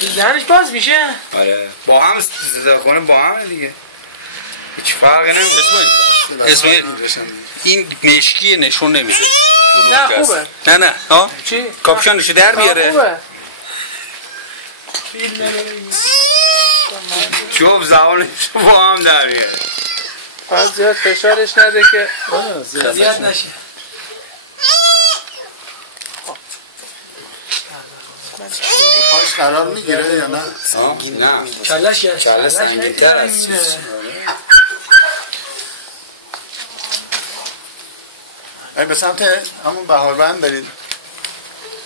دیدنش باز میشه؟ آره با هم صدا کنه با هم دیگه هیچ فرقی نمیکنه. اسماعیل این مشکی نشون نمیده. نه خوبه. نه ها چی؟ کاپشنشو در بیاره. خوبه. چوب زبانش با هم در بیاره. باز زیاد فشارش نده که زیاد نشه. پاش قرار میگیره یا نه؟ نه کله سنگین‌تر است. به سمت همون بهاربند برید.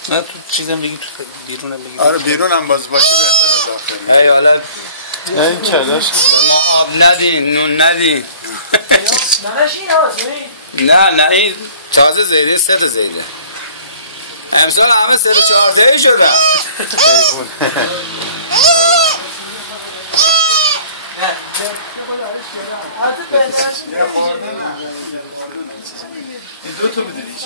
نه تو چیزم بگی تو بیرونم بگی. آره بیرونم باز باشه بهتره داخل. ای حالا نه این کلاش ما آب ندین نون ندین. نه این تازه زیده 3 تا زیده. امسال همه 3 تا 4 تایی شدن. دو تا بدید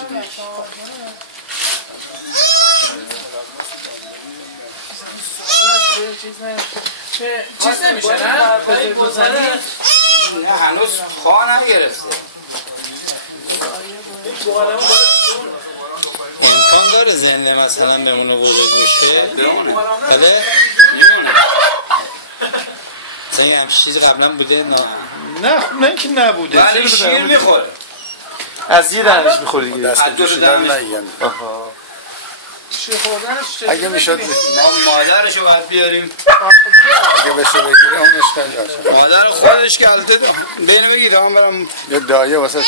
چیز نمیشه نه؟ نه هنوز خواه نگرفته. امکان داره زنده مثلا بمونه گوشه؟ بمونه. بله؟ میمونه. مثلا یه همچین چیزی قبلا بوده؟ نه اینکه نبوده. ولی شیر میخوره. از یه دهنش میخوری دیگه. دست دوشیدن نگیم. شیر خوردنش اگه میشد ما مادرشو باید بیاریم. اگه بشه بگیره اونش خیلی مادر خودش که البته بینو بگیر هم برم یه دایه واسه